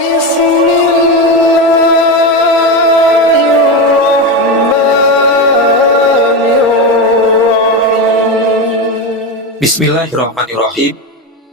Bismillahirrahmanirrahim.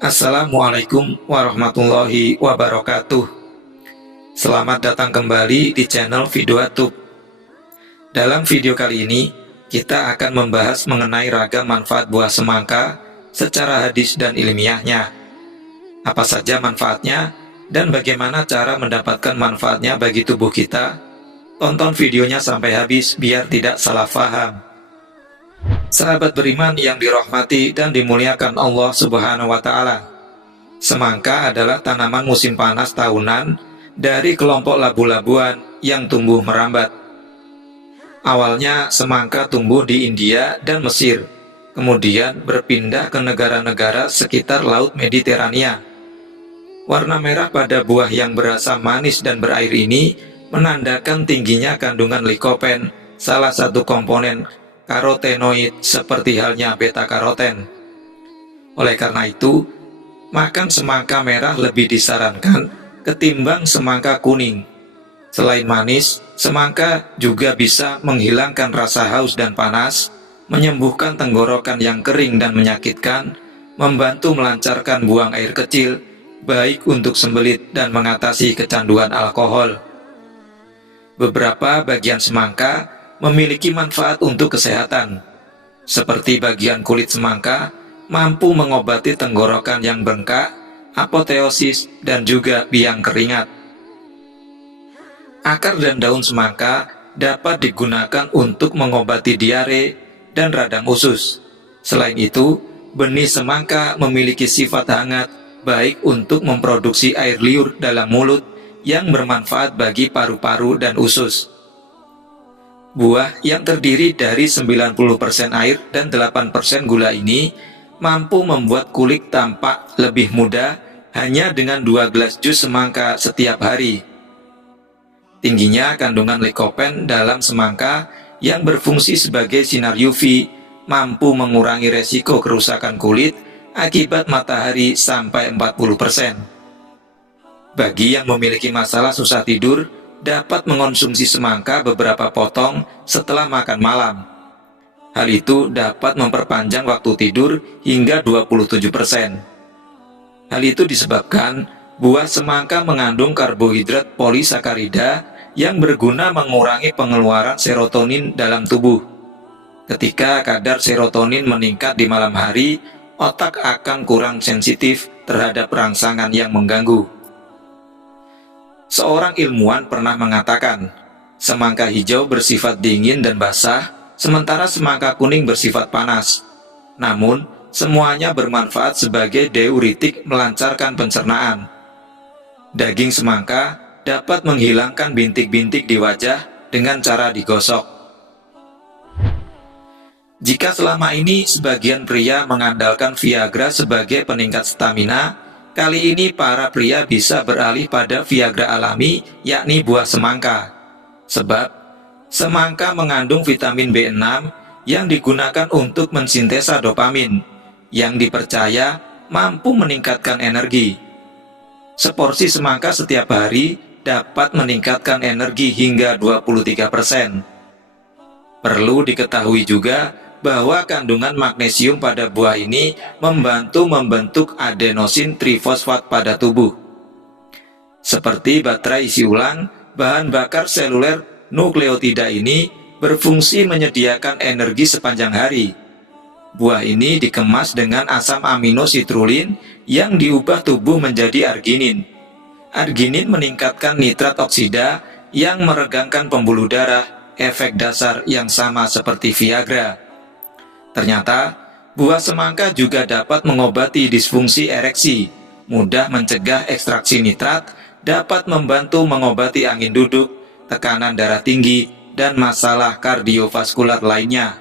Assalamualaikum warahmatullahi wabarakatuh. Selamat datang kembali di channel Videoatub. Dalam video kali ini, kita akan membahas mengenai ragam manfaat buah semangka secara hadis dan ilmiahnya. Apa saja manfaatnya dan bagaimana cara mendapatkan manfaatnya bagi tubuh kita? Tonton videonya sampai habis biar tidak salah paham. Sahabat beriman yang dirahmati dan dimuliakan Allah Subhanahu wa Ta'ala, semangka adalah tanaman musim panas tahunan dari kelompok labu-labuan yang tumbuh merambat. Awalnya semangka tumbuh di India dan Mesir, kemudian berpindah ke negara-negara sekitar Laut Mediterania. Warna merah pada buah yang berasa manis dan berair ini menandakan tingginya kandungan likopen, salah satu komponen karotenoid seperti halnya beta-karoten. Oleh karena itu, makan semangka merah lebih disarankan ketimbang semangka kuning. Selain manis, semangka juga bisa menghilangkan rasa haus dan panas, menyembuhkan tenggorokan yang kering dan menyakitkan, membantu melancarkan buang air kecil, baik untuk sembelit dan mengatasi kecanduan alkohol. Beberapa bagian semangka memiliki manfaat untuk kesehatan, seperti bagian kulit semangka mampu mengobati tenggorokan yang bengkak, apoteosis, dan juga biang keringat. Akar dan daun semangka dapat digunakan untuk mengobati diare dan radang usus. Selain itu, benih semangka memiliki sifat hangat, baik untuk memproduksi air liur dalam mulut yang bermanfaat bagi paru-paru dan usus. Buah yang terdiri dari 90% air dan 8% gula ini mampu membuat kulit tampak lebih muda hanya dengan 2 gelas jus semangka setiap hari. Tingginya kandungan likopen dalam semangka yang berfungsi sebagai sinar UV mampu mengurangi resiko kerusakan kulit akibat matahari sampai 40%. Bagi yang memiliki masalah susah tidur, dapat mengonsumsi semangka beberapa potong setelah makan malam. Hal itu dapat memperpanjang waktu tidur hingga 27%. Hal itu disebabkan buah semangka mengandung karbohidrat polisakarida yang berguna mengurangi pengeluaran serotonin dalam tubuh. Ketika kadar serotonin meningkat di malam hari, otak akan kurang sensitif terhadap rangsangan yang mengganggu. Seorang ilmuwan pernah mengatakan, semangka hijau bersifat dingin dan basah, sementara semangka kuning bersifat panas. Namun, semuanya bermanfaat sebagai diuretik melancarkan pencernaan. Daging semangka dapat menghilangkan bintik-bintik di wajah dengan cara digosok. Jika selama ini sebagian pria mengandalkan Viagra sebagai peningkat stamina, kali ini para pria bisa beralih pada Viagra alami, yakni buah semangka. Sebab, semangka mengandung vitamin B6 yang digunakan untuk mensintesa dopamin, yang dipercaya mampu meningkatkan energi. Seporsi semangka setiap hari dapat meningkatkan energi hingga 23%. Perlu diketahui juga bahwa kandungan magnesium pada buah ini membantu membentuk adenosin trifosfat pada tubuh. Seperti baterai isi ulang, bahan bakar seluler nukleotida ini berfungsi menyediakan energi sepanjang hari. Buah ini dikemas dengan asam amino sitrulin yang diubah tubuh menjadi arginin. Arginin meningkatkan nitrat oksida yang meregangkan pembuluh darah, efek dasar yang sama seperti Viagra. Ternyata, buah semangka juga dapat mengobati disfungsi ereksi, mudah mencegah ekstraksi nitrat, dapat membantu mengobati angin duduk, tekanan darah tinggi, dan masalah kardiovaskular lainnya.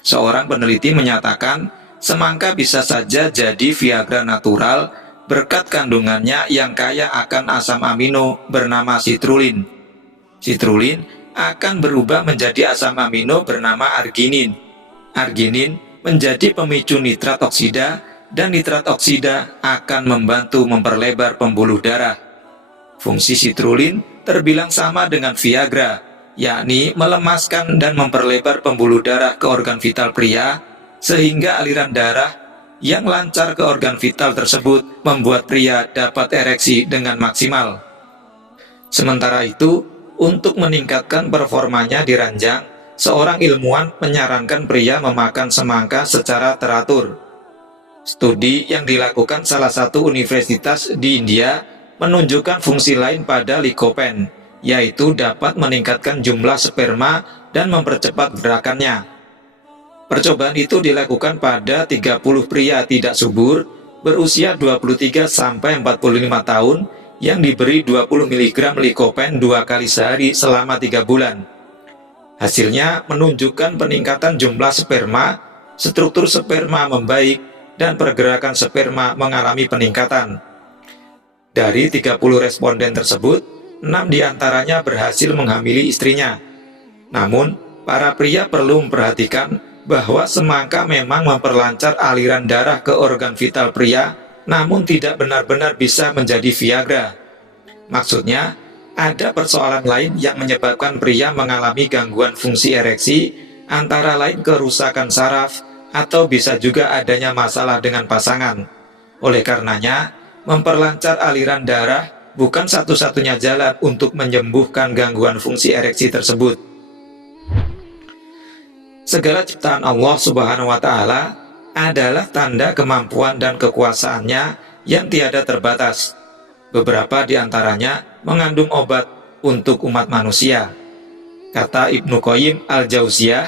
Seorang peneliti menyatakan, semangka bisa saja jadi Viagra natural berkat kandungannya yang kaya akan asam amino bernama sitrulin. Sitrulin akan berubah menjadi asam amino bernama arginin. Arginin menjadi pemicu nitrat oksida, dan nitrat oksida akan membantu memperlebar pembuluh darah. Fungsi sitrulin terbilang sama dengan Viagra, yakni melemaskan dan memperlebar pembuluh darah ke organ vital pria, sehingga aliran darah yang lancar ke organ vital tersebut membuat pria dapat ereksi dengan maksimal. Sementara itu, untuk meningkatkan performanya di ranjang, seorang ilmuwan menyarankan pria memakan semangka secara teratur. Studi yang dilakukan salah satu universitas di India menunjukkan fungsi lain pada likopen, yaitu dapat meningkatkan jumlah sperma dan mempercepat gerakannya. Percobaan itu dilakukan pada 30 pria tidak subur berusia 23-45 tahun yang diberi 20 mg likopen 2 kali sehari selama 3 bulan. Hasilnya menunjukkan peningkatan jumlah sperma, struktur sperma membaik, dan pergerakan sperma mengalami peningkatan. Dari 30 responden tersebut, 6 diantaranya berhasil menghamili istrinya. Namun, para pria perlu memperhatikan bahwa semangka memang memperlancar aliran darah ke organ vital pria, namun tidak benar-benar bisa menjadi Viagra. Maksudnya, ada persoalan lain yang menyebabkan pria mengalami gangguan fungsi ereksi, antara lain kerusakan saraf, atau bisa juga adanya masalah dengan pasangan. Oleh karenanya, memperlancar aliran darah bukan satu-satunya jalan untuk menyembuhkan gangguan fungsi ereksi tersebut. Segala ciptaan Allah Subhanahu wa Ta'ala adalah tanda kemampuan dan kekuasaannya yang tiada terbatas. Beberapa di antaranya mengandung obat untuk umat manusia. Kata Ibnu Qayyim al-Jauziyah,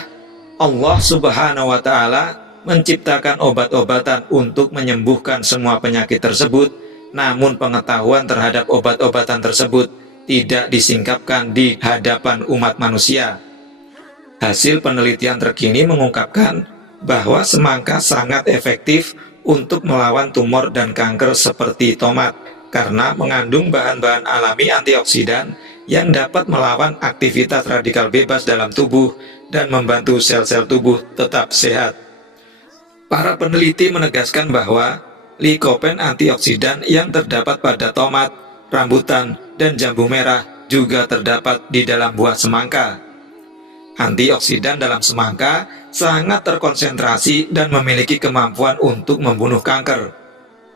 Allah Subhanahu wa Ta'ala menciptakan obat-obatan untuk menyembuhkan semua penyakit tersebut, namun pengetahuan terhadap obat-obatan tersebut tidak disingkapkan di hadapan umat manusia. Hasil penelitian terkini mengungkapkan bahwa semangka sangat efektif untuk melawan tumor dan kanker seperti tomat, karena mengandung bahan-bahan alami antioksidan yang dapat melawan aktivitas radikal bebas dalam tubuh dan membantu sel-sel tubuh tetap sehat. Para peneliti menegaskan bahwa likopen antioksidan yang terdapat pada tomat, rambutan, dan jambu merah juga terdapat di dalam buah semangka. Antioksidan dalam semangka sangat terkonsentrasi dan memiliki kemampuan untuk membunuh kanker.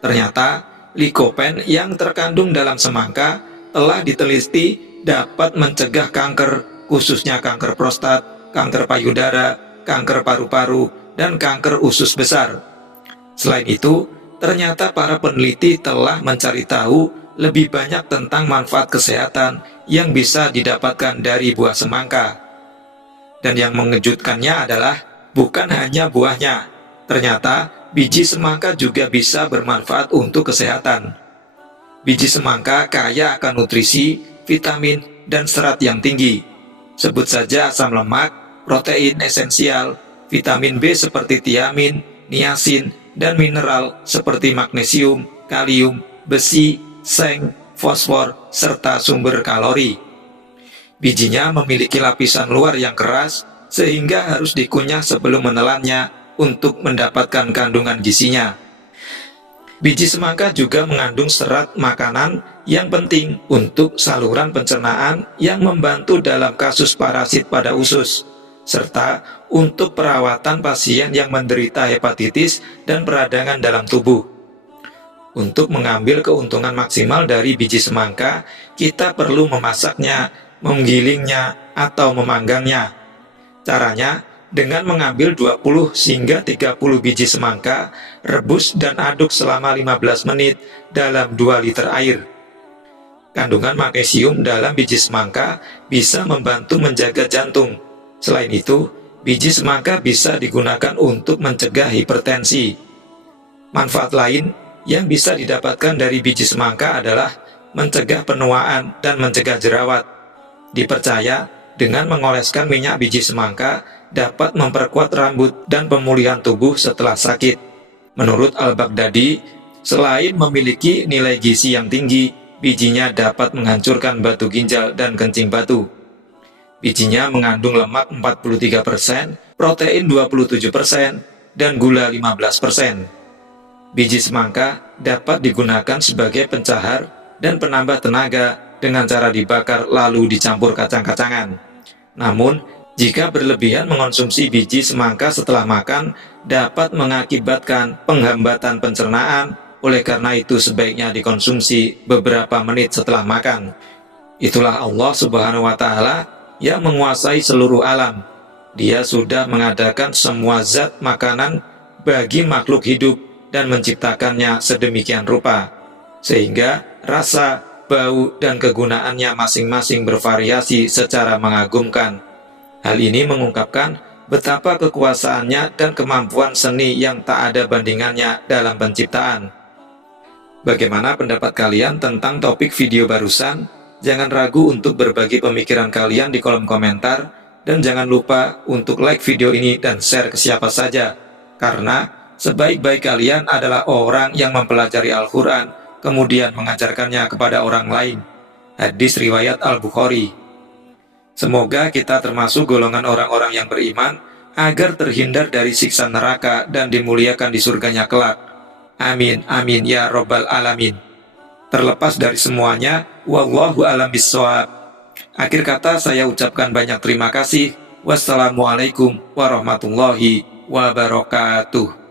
Ternyata, likopen yang terkandung dalam semangka telah diteliti dapat mencegah kanker, khususnya kanker prostat, kanker payudara, kanker paru-paru, dan kanker usus besar. Selain itu, ternyata para peneliti telah mencari tahu lebih banyak tentang manfaat kesehatan yang bisa didapatkan dari buah semangka. Dan yang mengejutkannya adalah bukan hanya buahnya, ternyata biji semangka juga bisa bermanfaat untuk kesehatan. Biji semangka kaya akan nutrisi, vitamin, dan serat yang tinggi. Sebut saja asam lemak, protein esensial, vitamin B seperti tiamin, niacin, dan mineral seperti magnesium, kalium, besi, seng, fosfor, serta sumber kalori. Bijinya memiliki lapisan luar yang keras, sehingga harus dikunyah sebelum menelannya untuk mendapatkan kandungan gizinya. Biji semangka juga mengandung serat makanan yang penting untuk saluran pencernaan yang membantu dalam kasus parasit pada usus, serta untuk perawatan pasien yang menderita hepatitis dan peradangan dalam tubuh. Untuk mengambil keuntungan maksimal dari biji semangka, kita perlu memasaknya, menggilingnya, atau memanggangnya. Caranya, dengan mengambil 20 hingga 30 biji semangka, rebus dan aduk selama 15 menit dalam 2 liter air. Kandungan magnesium dalam biji semangka bisa membantu menjaga jantung. Selain itu, biji semangka bisa digunakan untuk mencegah hipertensi. Manfaat lain yang bisa didapatkan dari biji semangka adalah mencegah penuaan dan mencegah jerawat. Dipercaya, dengan mengoleskan minyak biji semangka dapat memperkuat rambut dan pemulihan tubuh setelah sakit. Menurut Al-Baghdadi, selain memiliki nilai gizi yang tinggi, bijinya dapat menghancurkan batu ginjal dan kencing batu. Bijinya mengandung lemak 43%, protein 27%, dan gula 15%. Biji semangka dapat digunakan sebagai pencahar dan penambah tenaga dengan cara dibakar lalu dicampur kacang-kacangan. Namun, jika berlebihan mengonsumsi biji semangka setelah makan, dapat mengakibatkan penghambatan pencernaan. Oleh karena itu sebaiknya dikonsumsi beberapa menit setelah makan. Itulah Allah Subhanahu wa Ta'ala yang menguasai seluruh alam. Dia sudah mengadakan semua zat makanan bagi makhluk hidup dan menciptakannya sedemikian rupa, sehingga rasa, bau, dan kegunaannya masing-masing bervariasi secara mengagumkan. Hal ini mengungkapkan betapa kekuasaannya dan kemampuan seni yang tak ada bandingannya dalam penciptaan. Bagaimana pendapat kalian tentang topik video barusan? Jangan ragu untuk berbagi pemikiran kalian di kolom komentar, dan jangan lupa untuk like video ini dan share ke siapa saja, karena sebaik-baik kalian adalah orang yang mempelajari Al-Quran kemudian mengajarkannya kepada orang lain. Hadis riwayat Al-Bukhari. Semoga kita termasuk golongan orang-orang yang beriman agar terhindar dari siksa neraka dan dimuliakan di surganya kelak. Amin, amin, ya robbal alamin. Terlepas dari semuanya, wallahu a'lam bishawab. Akhir kata saya ucapkan banyak terima kasih. Wassalamualaikum warahmatullahi wabarakatuh.